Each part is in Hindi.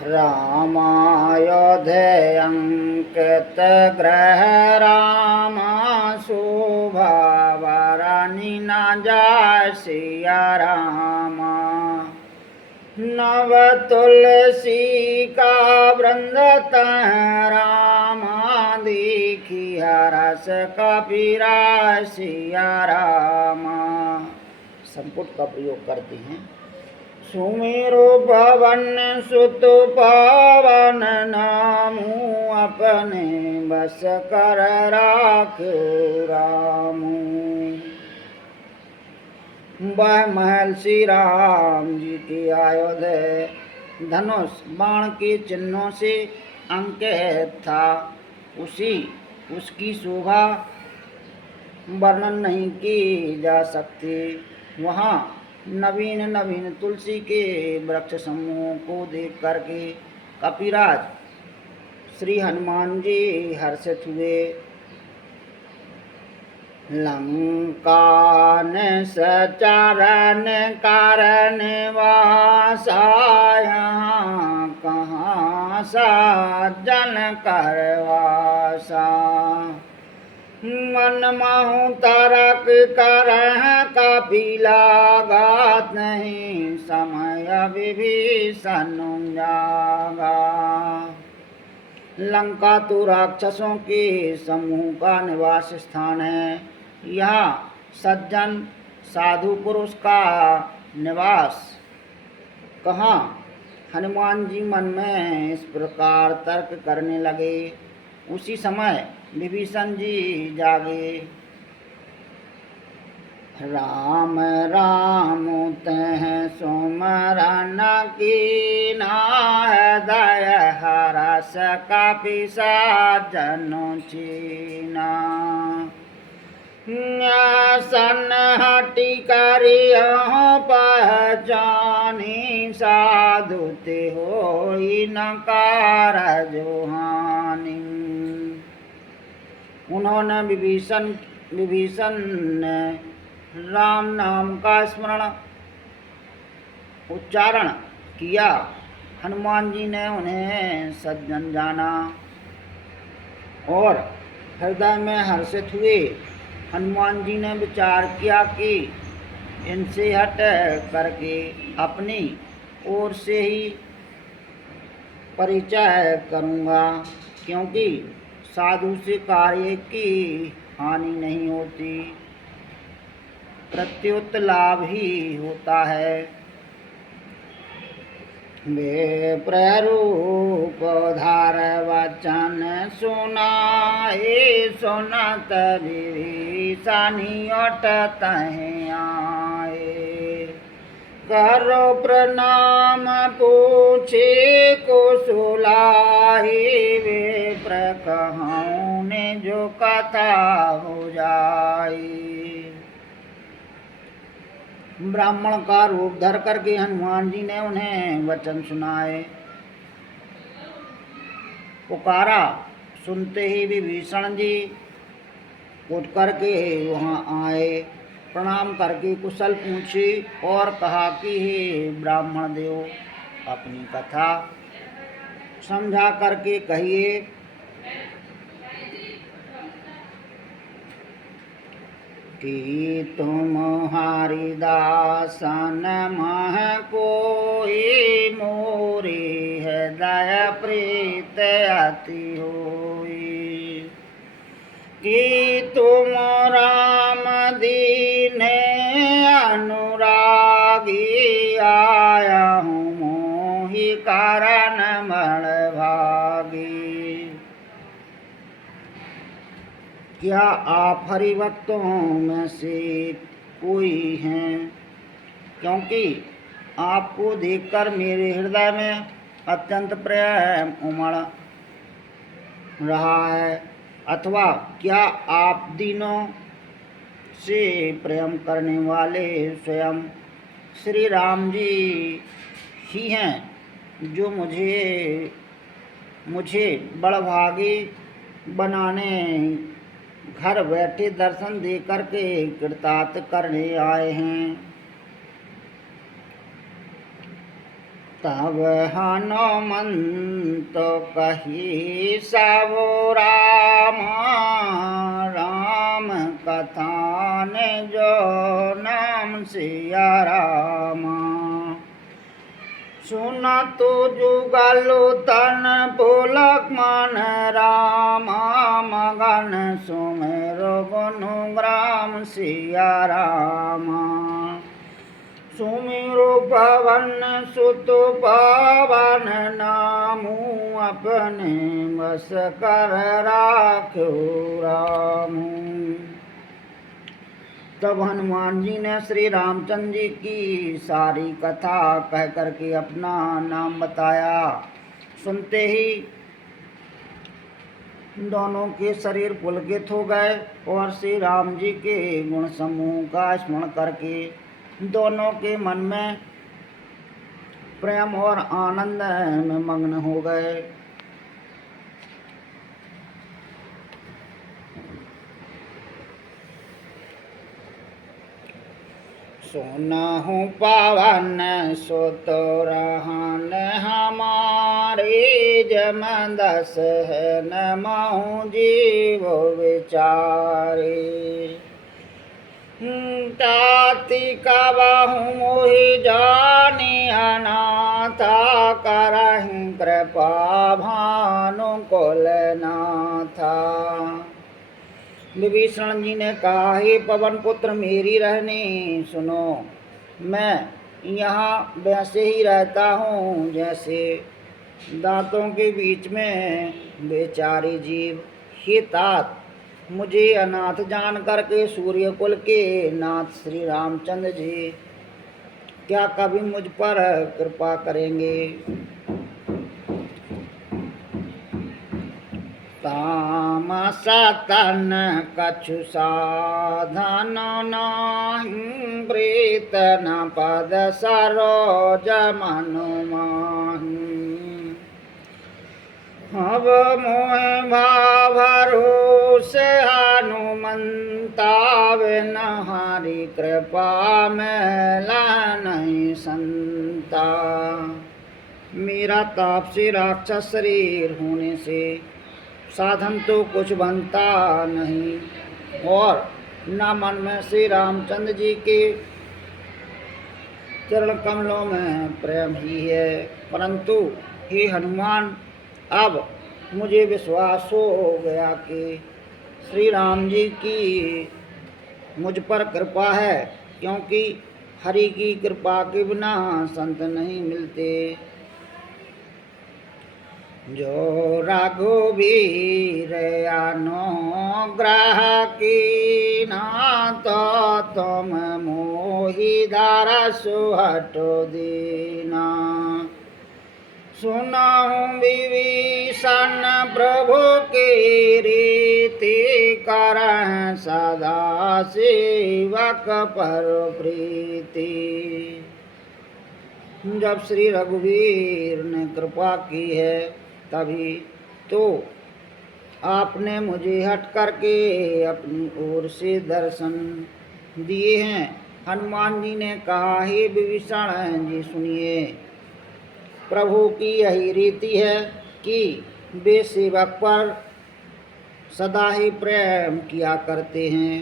रामायोध्यङ्कितग्रह रामा शोभावरानि न जाय सिया रामा। नव तुलसी का वृंद तह रामा देखी हरस कबीरा सिया रामा। संपुट का प्रयोग करते हैं। सुमेरु पवन सुत पावन नामू अपने बस कर राख रामू। वह महल श्री राम जी की अयोध्या धनुष बाण के चिन्हों से अंकित था। उसकी शोभा वर्णन नहीं की जा सकती। वहाँ नवीन नवीन तुलसी के वृक्ष समूह को देख करके कपिराज श्री हनुमान जी हर्षित हुए। लंकान सचारण कारण वासाया कहाँ सज्जन करवासा। मन महु तारक करह कपिला गात नहीं समय विभीषण जागा। लंका तो राक्षसों के समूह का निवास स्थान है। यहाँ सज्जन साधु पुरुष का निवास कहाँ। हनुमान जी मन में इस प्रकार तर्क करने लगे। उसी समय विभीषण जी जागे। राम राम तह सुमरन कीना हृदय हरस कपि सज्जन चीना। सन हटि करियहु पहचानी साधु ते होई न कारजो हानि। उन्होंने विभीषण ने राम नाम का स्मरण उच्चारण किया। हनुमान जी ने उन्हें सज्जन जाना और हृदय में हर्षित हुए। हनुमान जी ने विचार किया कि इनसे हट करके अपनी ओर से ही परिचय करूँगा, क्योंकि साधु से कार्य की हानि नहीं होती, प्रत्युत लाभ ही होता है। वे प्ररूप धार वचन सुनाए सुनत विभीषणी उठत आए। करो प्रणाम पूछे कुशलाहि वे प्रकहूँ ने जो कथा हो जाई। ब्राह्मण का रूप धर करके हनुमान जी ने उन्हें वचन सुनाए। पुकारा सुनते ही विभीषण जी उठ करके वहाँ आए। प्रणाम करके कुशल पूछी और कहा कि हे ब्राह्मण देव, अपनी कथा समझा करके कहिए। कि तुम्हारी दासन मह कोई मोरी हृदय प्रीत अति होई। कि तुम राम दीन अनुरागी आया हूँ मोहि कारण बड़भागी। क्या आप हरिभक्तों में से कोई हैं? क्योंकि आपको देखकर मेरे हृदय में अत्यंत प्रेम उमड़ रहा है। अथवा क्या आप दीनों से प्रेम करने वाले स्वयं श्री राम जी ही हैं, जो मुझे बड़भागी बनाने घर बैठे दर्शन दे करके कृतार्थ करने आए हैं। तब हनुमंत कही सब राम, राम कथा ने जो नाम सिया राम। सुनत जुगल तन पुलक मन रामा, मगन सुमेरो गुणग्राम सिया रामा। सुमिरो पवन सुत पावन नामू, अपने बस कर राख्यो रामू। तब हनुमान जी ने श्री रामचंद्र जी की सारी कथा कह करके अपना नाम बताया। सुनते ही दोनों के शरीर पुलकित हो गए और श्री राम जी के गुण समूह का स्मरण करके दोनों के मन में प्रेम और आनंद में मग्न हो गए। सुनहु पवन सुत रहन हमारे, जम दस है नमहु जीव विचारे। ताति कबहु मोहि जानि अनाथा, करहि कृपा भानु कुल नाथा। विभीषण जी ने कहा, हे पवन पुत्र मेरी रहनी सुनो, मैं यहाँ वैसे ही रहता हूँ जैसे दांतों के बीच में बेचारे जीव। हे तात, मुझे अनाथ जान करके सूर्य कुल के नाथ श्री रामचंद्र जी क्या कभी मुझ पर कृपा करेंगे? तामस तन कछु साधन नाहि, प्रीत न पद सरोज मनु माहि। अब मोह भरोस हनुमंता, बिन हरि कृपा मैला नहीं संता। मेरा ताप से राक्षस शरीर होने से साधन तो कुछ बनता नहीं, और न मन में श्री रामचंद्र जी के चरण कमलों में प्रेम ही है। परंतु हे हनुमान, अब मुझे विश्वास हो गया कि श्री राम जी की मुझ पर कृपा है, क्योंकि हरि की कृपा के बिना संत नहीं मिलते। जो रघुवीर अनुग्रह कीना, तो तुम मोहि दरसु हटो दीना। सुनहु विभीषण प्रभु की रीति, करहिं सदा सेवक पर प्रीति। जब श्री रघुवीर ने कृपा की है तभी तो आपने मुझे हट करके अपनी ओर से दर्शन दिए हैं। हनुमान जी ने कहा, हे विभीषण जी सुनिए, प्रभु की यही रीति है कि वे सेवक पर सदा ही प्रेम किया करते हैं।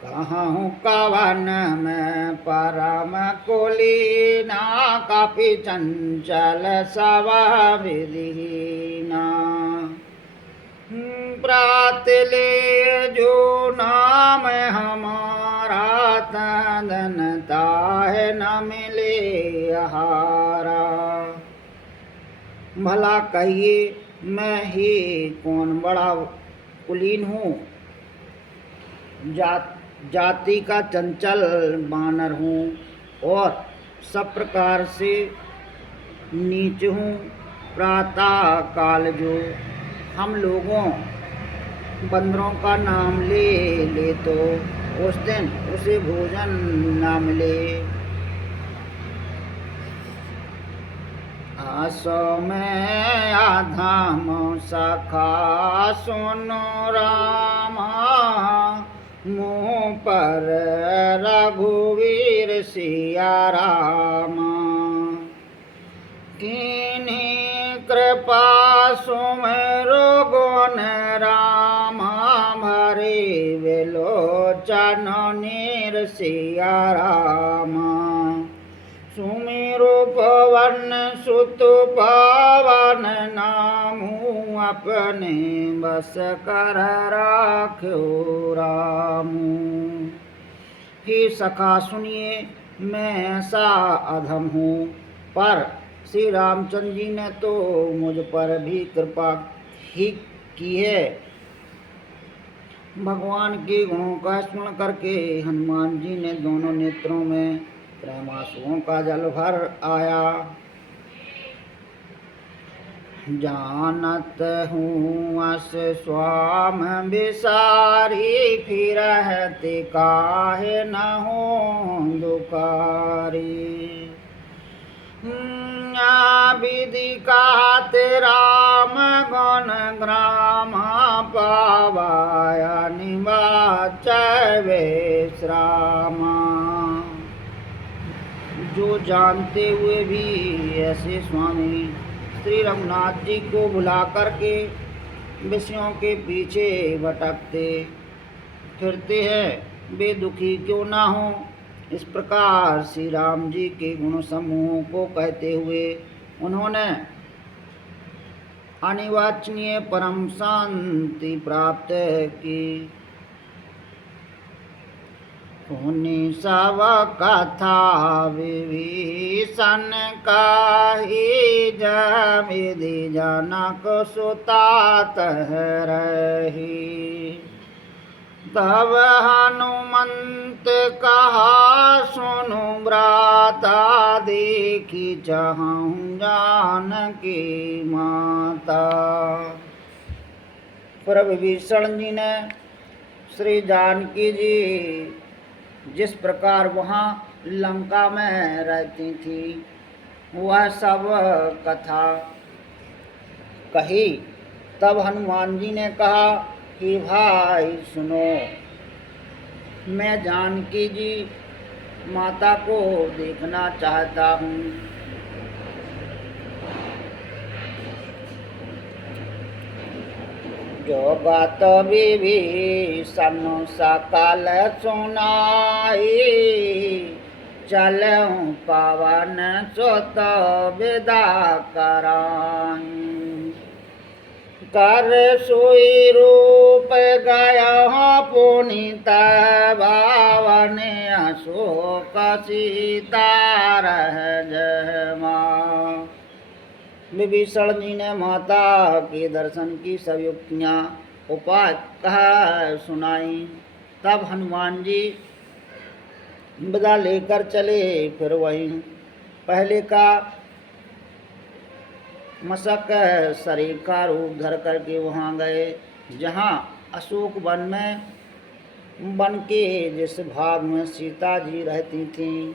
कहूँ कवन में परम कुलीना, काफी चंचल स्वभाव विधीना। प्रातले जो नाम हमारा, तदनता है न मिले आहारा। भला कहिए मैं ही कौन बड़ा कुलीन हूँ, जाति का चंचल बानर हूँ और सब प्रकार से नीच हूँ। प्रातः काल जो हम लोगों बंदरों का नाम ले तो उस दिन उसे भोजन ना मिले। आसो में आधाम सखा सुनो रामा, मुँह पर रघुवीर सिया रामा। लोचन नीर सिया राम। सुमिरो पवन सुत पावन नामू अपने बस कर राख्यो रामू। हे सखा सुनिए, मैं ऐसा अधम हूँ, पर श्री रामचंद्र जी ने तो मुझ पर भी कृपा ही की है। भगवान के गुणों का स्मरण करके हनुमान जी ने दोनों नेत्रों में प्रेमांसुओं का जल भर आया। जानत हूँ अस स्वाम बिसारी, फिरहति काहे न हो दुकारी। विधि कहत राम गुण ग्राम, पावाया निवाच विश्रामा। जो जानते हुए भी ऐसे स्वामी श्री रघुनाथ जी को भुला करके विषयों के पीछे भटकते फिरते हैं, वे दुखी क्यों ना हो। इस प्रकार श्री राम जी के गुण समूहों को कहते हुए उन्होंने अनिर्वचनीय परम शांति प्राप्त की। पुनि सब कथा विभीषण कही, विधि जनक सुता तह रही। तब हनुमंत कहा सुनु भ्राता, देखी चाहूं जानकी माता। पर विभीषण जी ने श्री जानकी जी जिस प्रकार वहाँ लंका में रहती थी वह सब कथा कही। तब हनुमान जी ने कहा कि भाई सुनो, मैं जानकी जी माता को देखना चाहता हूँ। जो बात विभीषण सकल सुनाई, चलऊँ पवन सुत विदा कराई। कर सोई रूप गया पुनीत, भावन अशोक सीता रह जमा। विभीषण जी ने माता के दर्शन की सब युक्तियाँ उपाय कह सुनाई। तब हनुमान जी विदा लेकर चले, फिर वहीं पहले का मशक शरीर का रूप धर करके वहाँ गए जहाँ अशोक वन में वन के जिस भाग में सीता जी रहती थीं।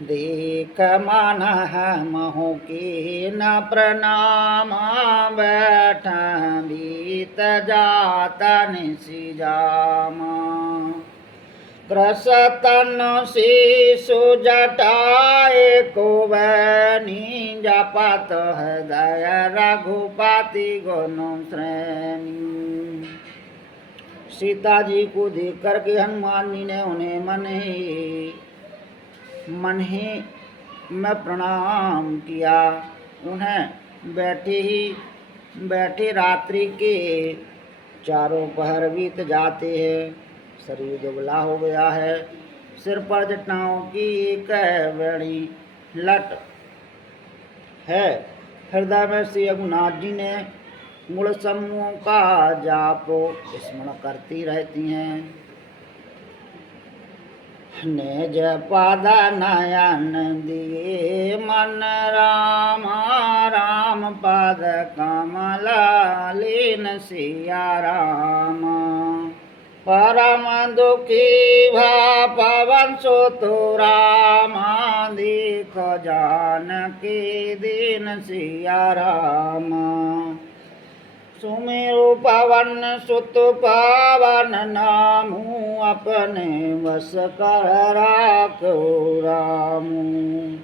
देख मान है महो की न प्रणाम, बैठ बीत जाता निसी जामा। क्रसतन शिशु जटाए को बैनी, जपत हृदय रघुपति गुण श्रेणी। सीता जी को देख करके हनुमान जी ने उन्हें मन ही में प्रणाम किया। उन्हें बैठे रात्रि के चारों पहर बीत जाते हैं। शरीर दुबला हो गया है, सिर पर जटाओं की एक बड़ी लट है। हृदय में श्री रघुनाथ जी ने गुण समूहों का जाप स्मरण करती रहती हैं। निज पद नयन दिए मन राम, राम पद कमल लीन सिया राम। परम दुखी भा पवन सुत राम, देखो जानकी दीन सिया राम। सुमिरु पवन सुत पावन नामू, अपने वश कर राखो रामू।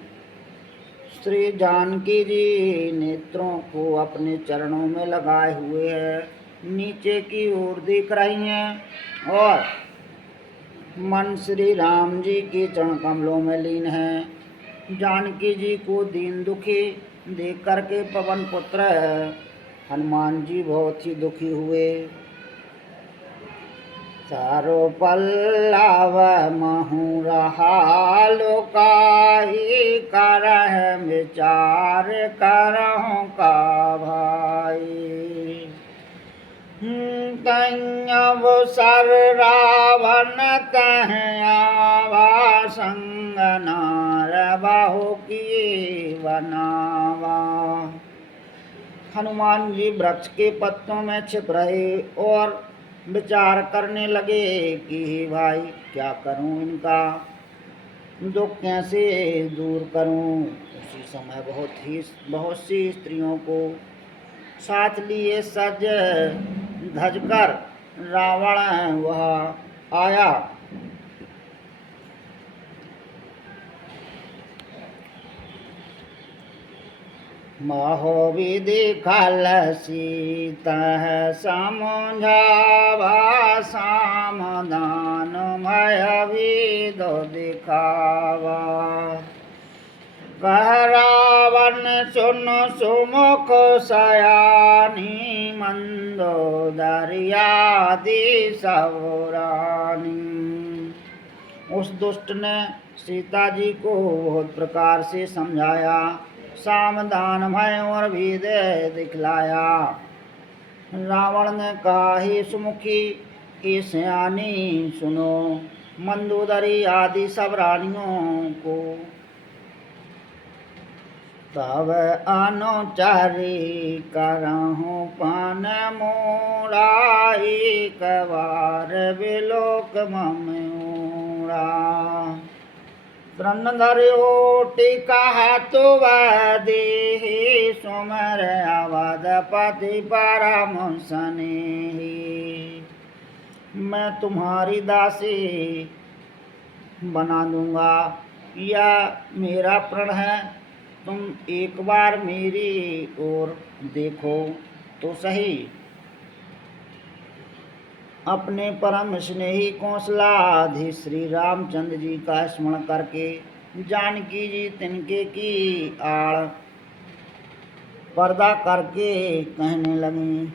श्री जानकी जी नेत्रों को अपने चरणों में लगाए हुए हैं। नीचे की ओर देख रही हैं और मन श्री राम जी के चरण कमलों में लीन है। जानकी जी को दीन दुखी देख करके पवन पुत्र हनुमान जी बहुत ही दुखी हुए। चारो पल्लव महु रहा लोकाई करह विचार करहु का भाई। तब सर रावण तह आवा संग नार बाहु की बनावा। हनुमान जी वृक्ष के पत्तों में छिप रहे और विचार करने लगे कि भाई क्या करूं, इनका दुख कैसे दूर करूं। उसी समय बहुत सी स्त्रियों को साथ लिए सज धज कर रावण वह आया। महोविधि खल सीता समझावा सामदान मय विधो दिखावा। कह रावण सुन सुमुख सयानी मंदोदरी सवरानी। उस दुष्ट ने सीता जी को बहुत प्रकार से समझाया, सामदानमय और भेद दिखलाया। रावण ने कहा, हे सुमुखी हे सयानी सुनो, मंदोदरी आदि सब रानियों को। तब अनुचरी करहु पान मोरा, एक बार विलोक मम ओरा। तृण धर्योटि कहतु देहि, सुमर अवधपति परम स्नेही। मैं तुम्हारी दासी बना दूंगा, यह मेरा प्रण है। तुम एक बार मेरी ओर देखो तो सही। अपने परम स्नेही कौशलाधि श्री रामचंद्र जी का स्मरण करके जानकी जी तिनके की आड़ पर्दा करके कहने लगी,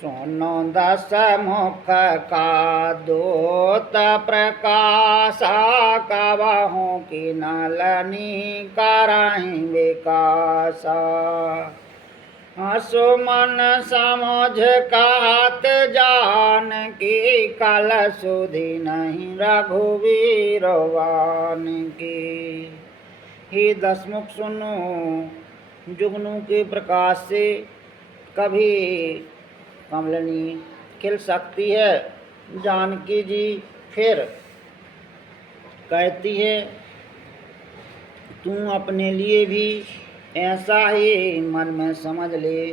सुनो दस मुख का दोत प्रकाशा, कबहु की नलनी करहि विकासा। सुमन समझ कहत जान की, कल सुधि नहीं रघुवीर वान की। हे दसमुख सुनो, जुगनू के प्रकाश से कभी कमलनी खिल सकती है। जानकी जी फिर कहती है, तू अपने लिए भी ऐसा ही मन में समझ ले।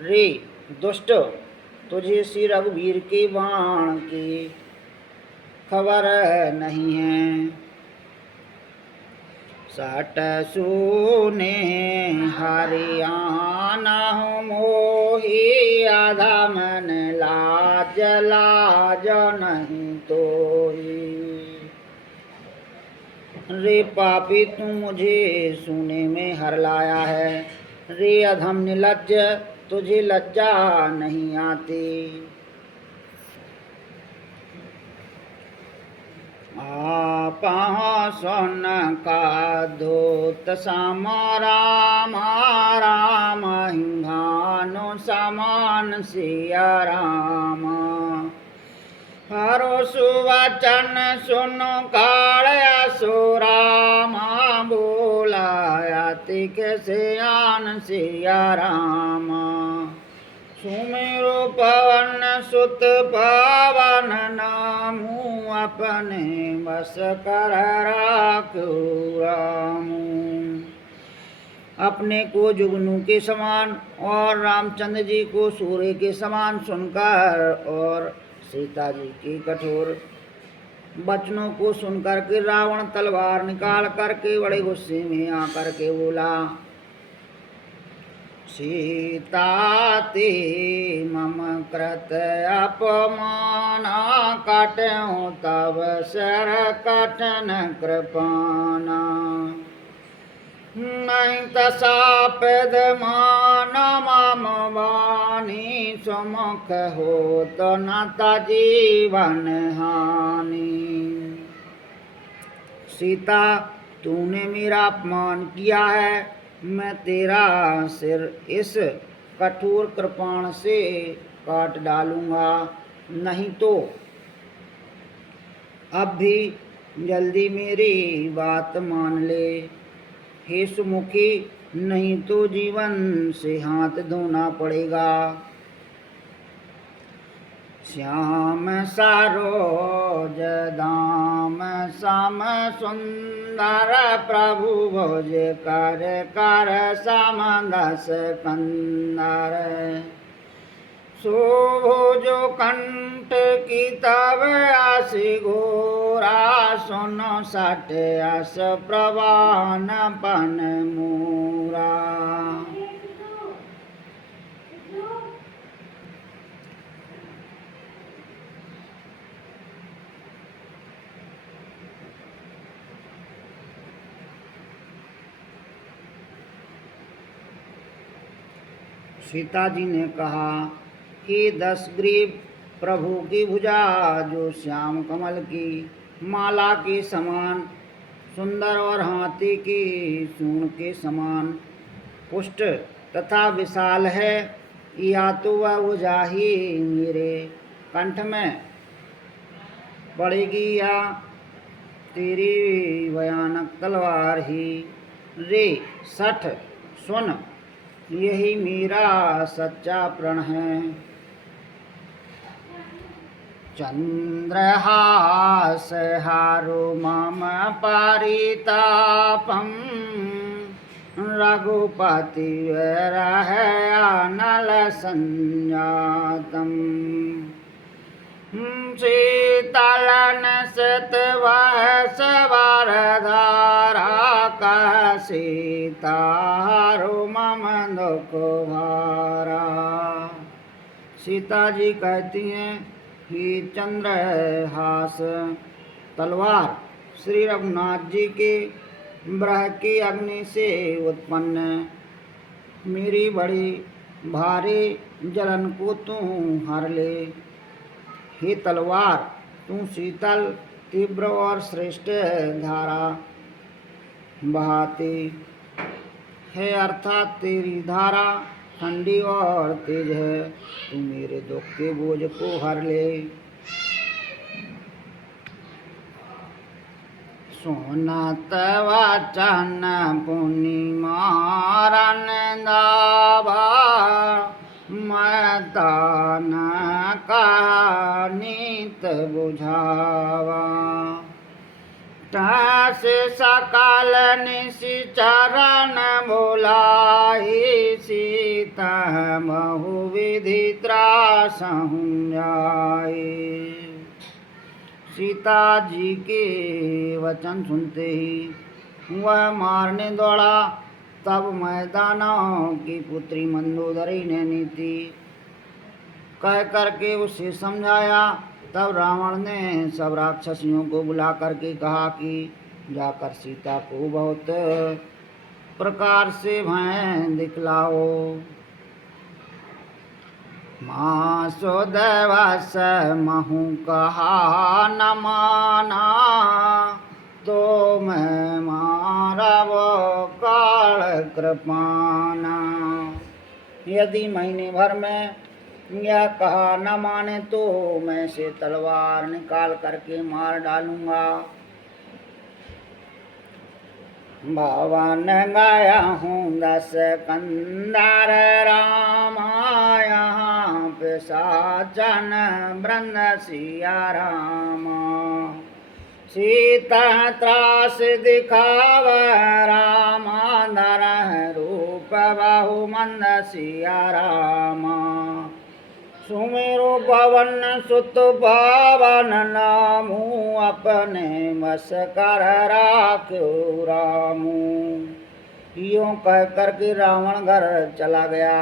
रे दुष्ट, तुझे श्री रघुवीर के बाण की खबर नहीं है। सट सुने हरियाणा मोही, आधा मन लाज लाज नहीं तोही। रे पापी, तू मुझे सुने में हर लाया है। रे अधम निर्लज्ज, तुझे लज्जा नहीं आती। आपा सुन का दूत सम राम, राम हिंगानु समान सिया राम। हरो सुवचन सुनो काल असुराम, बोलायति के सियान सिया राम। सुमेरु पवन सुत पावन नामू, अपने बस कर राखू रामू। अपने को जुगनू के समान और रामचंद्र जी को सूर्य के समान सुनकर और सीता जी की कठोर वचनों को सुनकर के रावण तलवार निकाल करके बड़े गुस्से में आकर के बोला, सीता ते मम कृत अपमाना, काटूं तब सर कटन कृपाना। नहीं तसापद मान मम वाणी, सुमुख हो तो न जीवन हानि। सीता, तूने मेरा अपमान किया है, मैं तेरा सिर इस कठोर कृपाण से काट डालूंगा, नहीं तो अब भी जल्दी मेरी बात मान ले। हे सुमुखी, नहीं तो जीवन से हाथ धोना पड़ेगा। श्याम सरोज दाम सम सुंदर, प्रभु भोज कर कर सम दस कंदर। शोभो कंठ की तब आसि घोरा, सुनो सट अस प्रवान पन मूरा। सीता जी ने कहा, हे दशग्रीव प्रभु की भुजा जो श्याम कमल की माला के समान सुंदर और हाथी की सूंड के समान पुष्ट तथा विशाल है, या तो वह भुजा ही मेरे कंठ में पड़ेगी या तेरी भयानक तलवार ही। रे सठ सुन, यही मेरा सच्चा प्रण है। चंद्रहास हारो मम परितापम, रघुपति विरह अनल संजातम। शीतलन सत वह सवार धारा, का सीता हारो मम दुख भारा। सीता जी कहती हैं, कि चंद्रहास तलवार श्री रघुनाथ जी के ब्रह की अग्नि से उत्पन्न मेरी बड़ी भारी जलन को तू हर ले। हे तलवार, तू शीतल तीव्र और श्रेष्ठ धारा बहाती है, अर्थात तेरी धारा ठंडी और तेज है, तू मेरे दुख के बोझ को हर ले। सुनत वचन पुनि मारन दावा, मैं तान का नीत बुझावा। तस सकल निश्चरण बुलाई, सीता बहुविधि त्रासहु जाई। सीता जी के वचन सुनते ही वह मारने दौड़ा। तब मैदानों की पुत्री मंदोदरी ने नीति कह करके उसे समझाया। तब रावण ने सब राक्षसियों को बुला करके कहा कि जाकर सीता को बहुत प्रकार से भय दिखलाओ। माँ सुदेवस महु कहा न माना, तो मैं मारव काल कृपाना। यदि महीने भर में यह कहा न माने तो मैं से तलवार निकाल करके मार डालूंगा। भवन गया हूँ 10 कंदर रामा, यहाँ पे साजन वृंद सिया रामा। सीता त्रास दिखाव रामा, धरह रूप बहु मंद सिया रामा। सुमेरु पवन सुत पावन नामू अपने बस कर राख्यो रामू। यूं कह कर के रावण घर चला गया।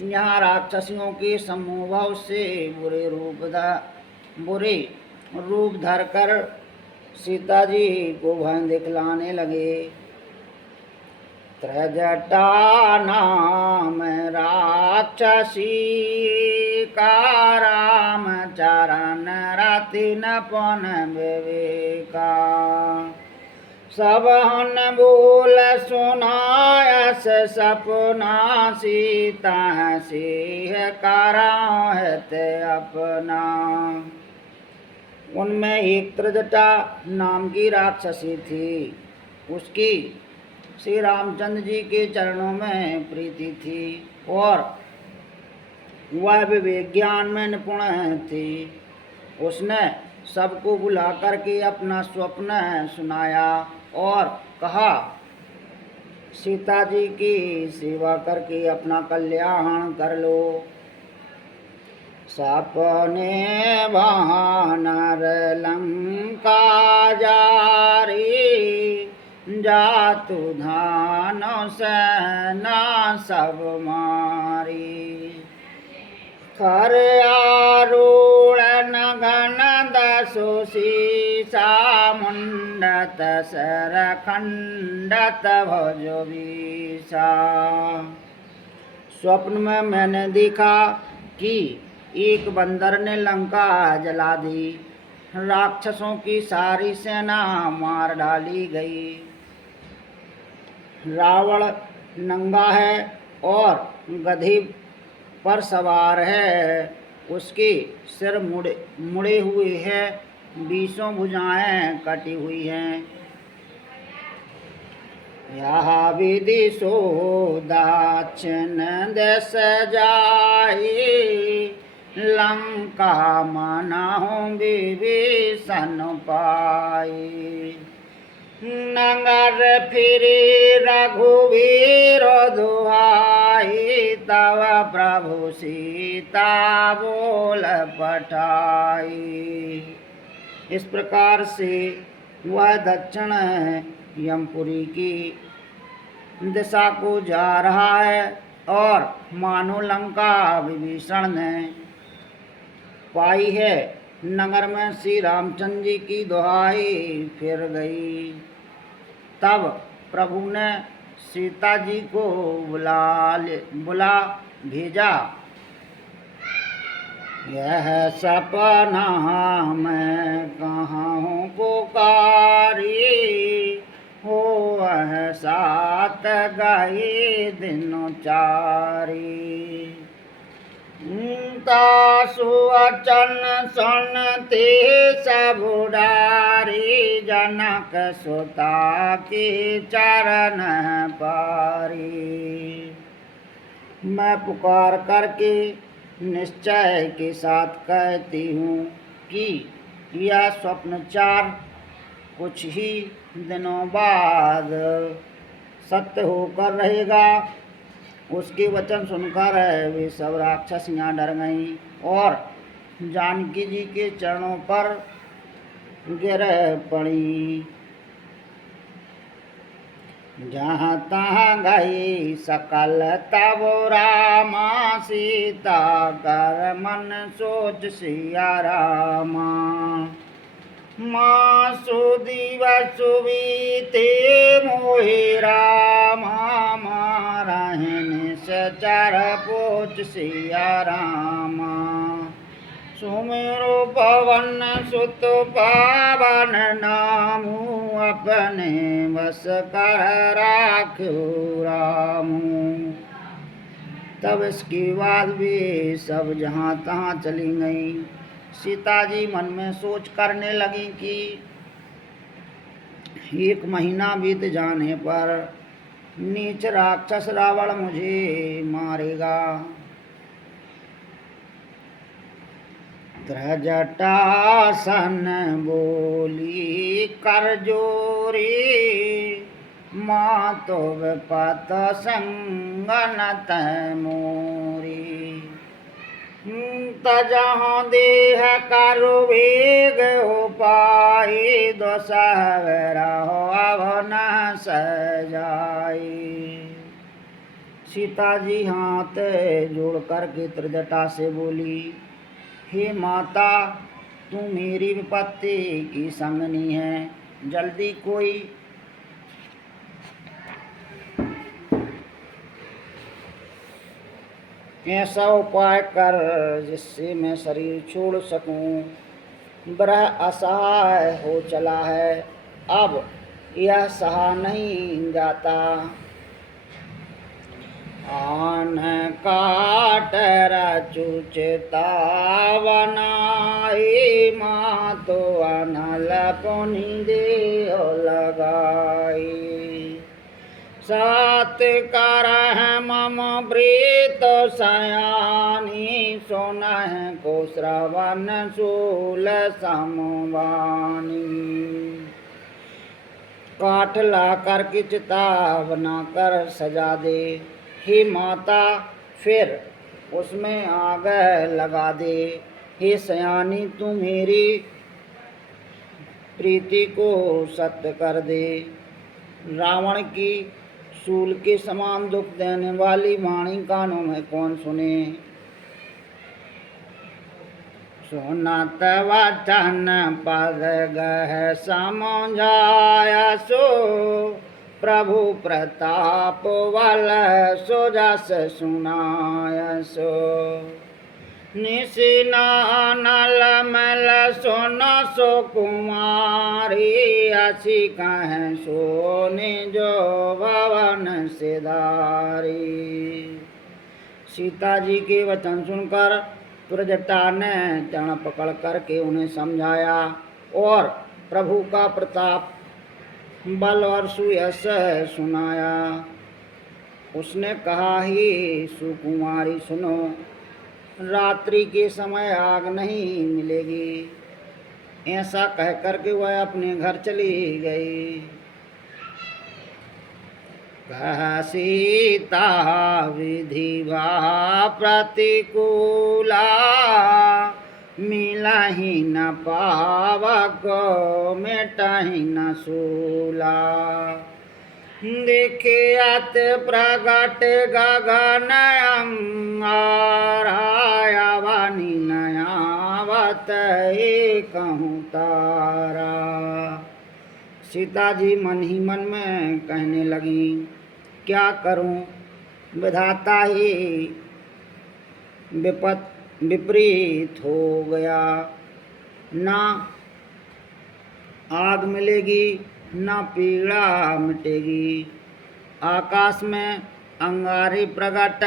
यहाँ राक्षसियों के समूह भाव से बुरे रूप धर कर सीता जी को भय दिखलाने लगे। त्रजटा नाम राक्षसी का राम चरण राति न पन विवेका। सब हन बोल सुनायस सपना सीता सिंह कराहत अपना। उनमें एक त्रिजटा नाम की राक्षसी थी। उसकी श्री रामचंद्र जी के चरणों में प्रीति थी और वह विवेक ज्ञान में निपुण थी। उसने सबको बुला करके अपना स्वप्न सुनाया और कहा, सीता जी की सेवा करके अपना कल्याण कर लो। सपने वानर लंका जारी जातु धान सेना सब मारी। खर आरूढ़ नगन दसो सीसा मुंडत सर खंडत भुज बीसा। स्वप्न में मैंने देखा कि एक बंदर ने लंका जला दी। राक्षसों की सारी सेना मार डाली गई। रावण नंगा है और गधे पर सवार है। उसके सिर मुड़े हुए हैं, बीसों भुजाएं कटी हुई हैं। यह विदिशो दाक्षिण देश जाई लंका मनाहु विभीषण पाई। नगर फिरी रघुवीर दुहाई तव प्रभु सीता बोल पठाई। इस प्रकार से वह दक्षिण यमपुरी की दिशा को जा रहा है और मानो लंका विभीषण ने पाई है। नगर में श्री रामचंद्र जी की दुहाई फिर गई। तब प्रभु ने सीता जी को बुला भेजा। यह सपना मैं कहाँ पुकारी हो सात गए दिन चारी। सुवचन सुनते सब डारी जनक सुता के चरण पारी। मैं पुकार करके निश्चय के साथ कहती हूँ कि यह स्वप्न चार कुछ ही दिनों बाद सत्य होकर रहेगा। उसके वचन सुनकर वे सब राक्षसियाँ डर गईं और जानकी जी के चरणों पर गिर पड़ी। जहाँ तहाँ गई सकल तब रामा सीता कर मन सोच सिया रामा। माँ सुदीव सुबीते मोहि रामा मारहन सचर पोच सिया रामा। सुमेरु पवन सुत पावन नामू अपने बस कर राख्यो रामू। तब इसके बाद वे सब जहाँ तहाँ चली गई। सीता जी मन में सोच करने लगी कि 1 महीना बीत जाने पर नीच राक्षस रावण मुझे मारेगा। त्रजटासन बोली कर जोरी माँ तो विपत संगन तै मोरी। तजहाँ देह करो वेग हो पाए, दोसहरा हो अब न सजाए। सीता जी हाथ जोड़कर के त्रिजटा से बोली, हे माता, तू मेरी विपत्ति की संगनी है, जल्दी कोई ऐसा उपाय कर जिससे मैं शरीर छोड़ सकूं। वह असहाय हो चला है, अब यह सहा नहीं जाता। आन काटर चुचता बनाई, माँ तो अनल पुनि देह लगाई। सात करह मम प्रीत सयानी, सुनह को श्रवण शूल समवानी। काठ ला कर के चिता बना कर सजा दे, हे माता फिर उसमें आग लगा दे। हे सयानी, तू मेरी प्रीति को सत्य कर दे। रावण की शूल के समान दुख देने वाली वाणी कानों में कौन सुने। सुनत वचन पद गह समझाया, सो प्रभु प्रताप बल सो जस सुनाया। सो निशिना नल मल सोन सो कुमारी, असी कह सोने जो भवन सिधारी। सीता जी के वचन सुनकर त्रिजटा ने चरण पकड़ करके उन्हें समझाया और प्रभु का प्रताप, बल और सुयश सुनाया। उसने कहा, ही सुकुमारी सुनो, रात्रि के समय आग नहीं मिलेगी। ऐसा कह करके वह अपने घर चली गई। कह सीता विधिवा प्रतिकूला, मिलहि न पावक मिटहि न शूला। देखियत प्रगट गगन अंगारा, वानी नयावत कहूँ तारा। सीता जी मन ही मन में कहने लगी, क्या करूं, विधाता ही विपरीत हो गया। ना आग मिलेगी, ना पीड़ा मिटेगी। आकाश में अंगारे प्रगट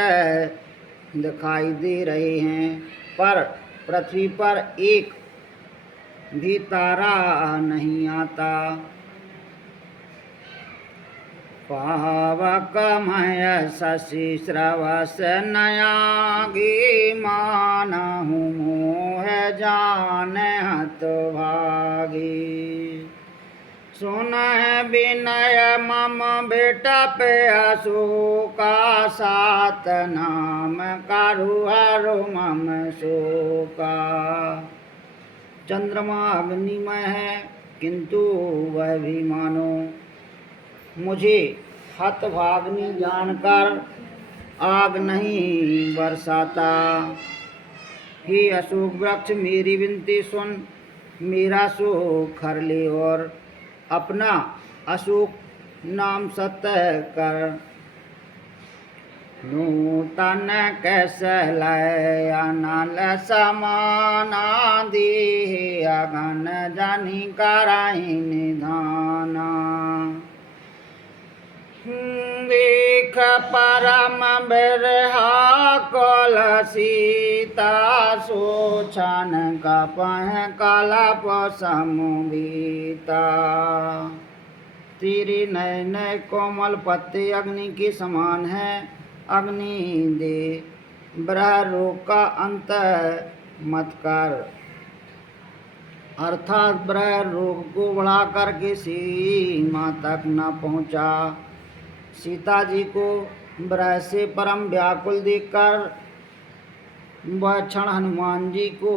दिखाई दे रहे हैं, पर पृथ्वी पर एक भी तारा नहीं आता। पावक मय शशि श्रवस नयागी, मानहु मोह जान हत भागी। सुनह विनय मम बेटप अशोका, सात नाम करु हरु मम शोका। चंद्रमा अग्निमय है, किंतु वह भी मानो मुझे हतभाग्नि जानकर आग नहीं बरसाता। हे अशोक वृक्ष, मेरी विनती सुन, मेरा शोक हर ले और अपना अशोक नाम सत्य कर। नूतन कैसलय अनल समाना, देह अगन जनि करहि निधाना। देख परम बिरहा कल सीता, सोचन कपह कलप समुबीता। तेरे नए नए कोमल पत्ते अग्नि के समान है, अग्नि दे ब्रह रोग का अंत मत कर। अर्थात ब्रह रोग को बढ़ा करके सीमा तक न पहुँचा। सीता जी को ब्रह से परम व्याकुल देखकर वह क्षण हनुमान जी को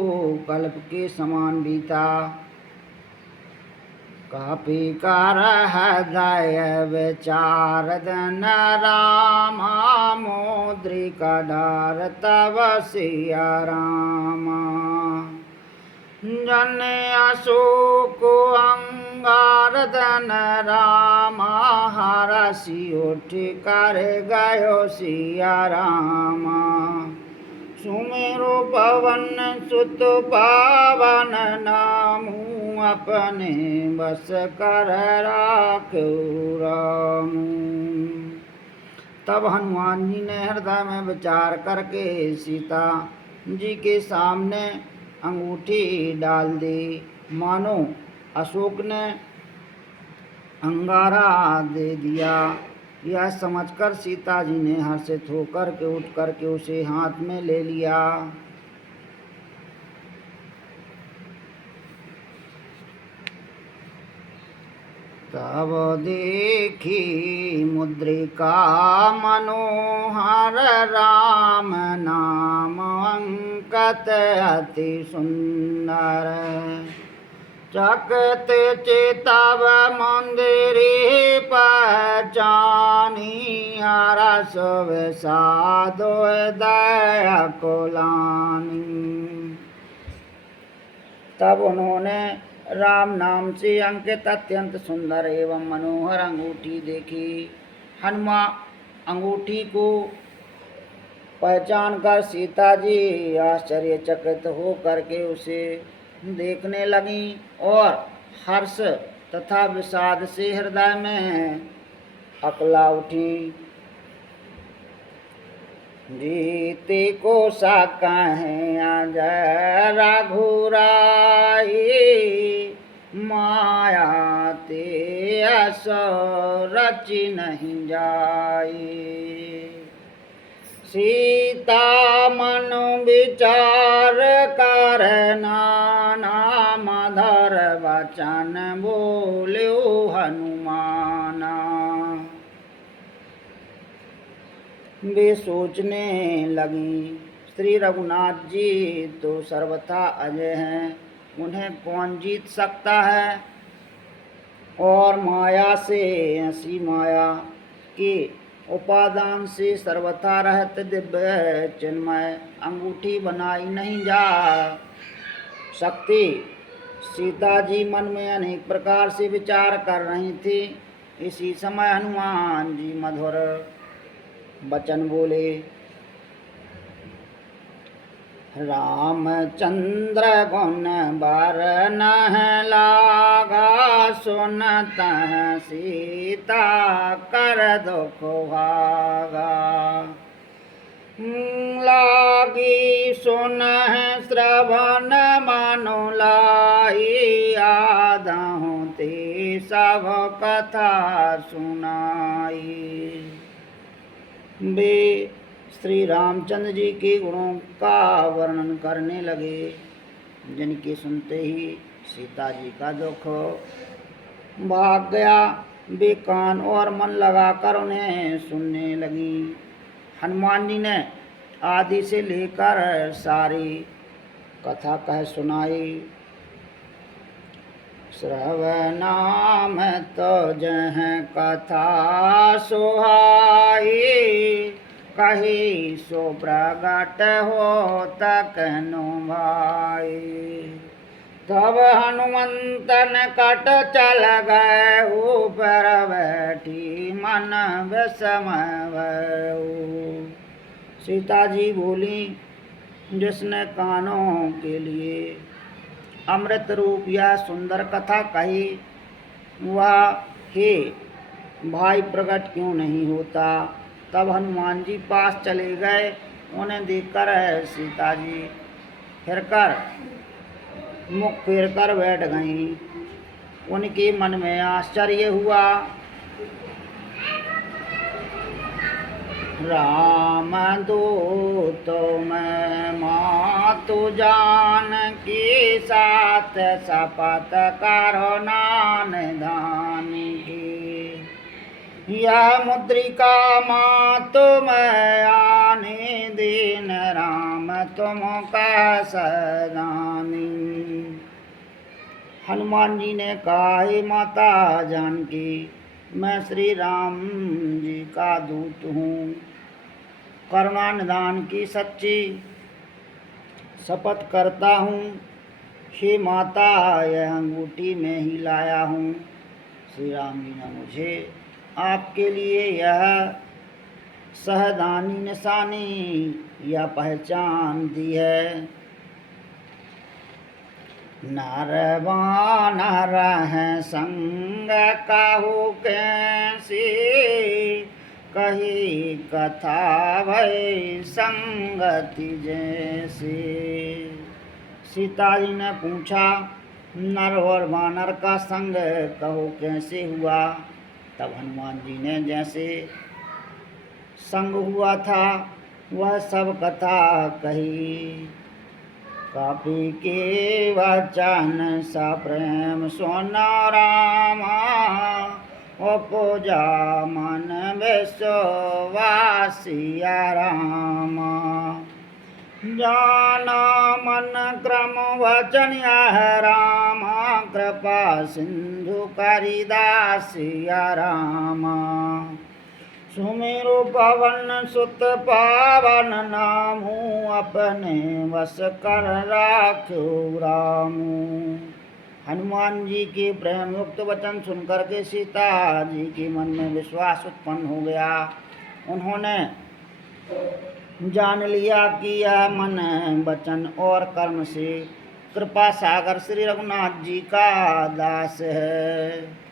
कल्प के समान बीता। कापी कर हृदय विचार धन रामा, मुद्रिका डार तब सिया रामा। जन अशोक अंगार धन रामा, हरसि उठ कर गयो सिया रामा। सुमेरु पवन सुत पावन नामू, अपने बस कर राखो रामू। तब हनुमान जी ने हृदय में विचार करके सीता जी के सामने अंगूठी डाल दी, मानो अशोक ने अंगारा दे दिया। यह समझकर सीता जी ने हर्षित होकर के उठ करके उसे हाथ में ले लिया। तब देखी मुद्रिका मनोहर, राम नाम अंकित अति सुंदर। चकित चितव मंदिरी पहचानी, हरस विषाद दया कुलानी। तब उन्होंने राम नाम से अंकित अत्यंत सुंदर एवं मनोहर अंगूठी देखी। हनुमान अंगूठी को पहचान कर सीता जी आश्चर्यचकित हो करके उसे देखने लगी और हर्ष तथा विषाद से हृदय में अकला उठी। जीते को साका है आज रघुराई, माया ते असो रचि नहीं जाई। सीता मन विचार कर नाना, मधुर वचन बोल्यो हनुमाना। वे सोचने लगी, श्री रघुनाथ जी तो सर्वथा अजय हैं, उन्हें कौन जीत सकता है। और माया से ऐसी माया के उपादान से सर्वथा रहत दिव्य चिन्मय अंगूठी बनाई नहीं जा सकती। सीता जी मन में अनेक प्रकार से विचार कर रही थी। इसी समय हनुमान जी मधुर वचन बोले। रामचंद्र गुण बरन लागा, सुनत सीता कर दुख भागा। लागी सुन श्रवण मनु लाई, आदहु ते सब कथा सुनाई। वे श्री रामचंद्र जी के गुणों का वर्णन करने लगे, जिनके सुनते ही सीता जी का दुख भाग गया। वे कान और मन लगाकर उन्हें सुनने लगी। हनुमान जी ने आदि से लेकर सारी कथा कह सुनाई। श्रवनाम तो जह कथा सुहाई, कही सो प्रगट हो तकनु भाई। तब हनुमंतन कट चल गए, ऊपर बैठी मन विस्मय भयउ। सीता जी बोली, जिसने कानों के लिए अमृत रूप या सुंदर कथा कही, वह हे भाई प्रकट क्यों नहीं होता। तब हनुमान जी पास चले गए। उन्हें देखकर सीता जी फिरकर मुख फेर कर बैठ गईं। उनके मन में आश्चर्य हुआ। राम दूत मैं मातु जान की, साथ शपथ करो नान दान की। यह मुद्रिका मातु मैं आने दीन, राम तो तुम कैसे जानी। हनुमान जी ने कहा, हे माता जानकी, मैं श्री राम जी का दूत हूँ। करुणा निधान की सच्ची शपथ करता हूँ। हे माता, यह अंगूठी में ही लाया हूँ। श्री राम जी ने मुझे आपके लिए यह सहदानी निशानी या पहचान दी है। नर बानर हैं संग काहू कैसी, कही कथा भई संगति जैसी। सीता जी ने पूछा, नर और बानर का संग कहो कैसे हुआ। तब हनुमान जी ने जैसे संग हुआ था वह सब कथा कही। कापी के वचन सा प्रेम सोना रामा, उपजा मन विश्वासिया रामा। जाना मन क्रम वचन यह रामा, कृपा सिंधु करिदासिया रामा। सुमेरु पवन सुत पावन नामू, अपने वश कर राखो रामू। हनुमान जी के प्रेम युक्त वचन सुनकर के सीता जी के मन में विश्वास उत्पन्न हो गया। उन्होंने जान लिया कि यह मन, वचन और कर्म से कृपा सागर श्री रघुनाथ जी का दास है।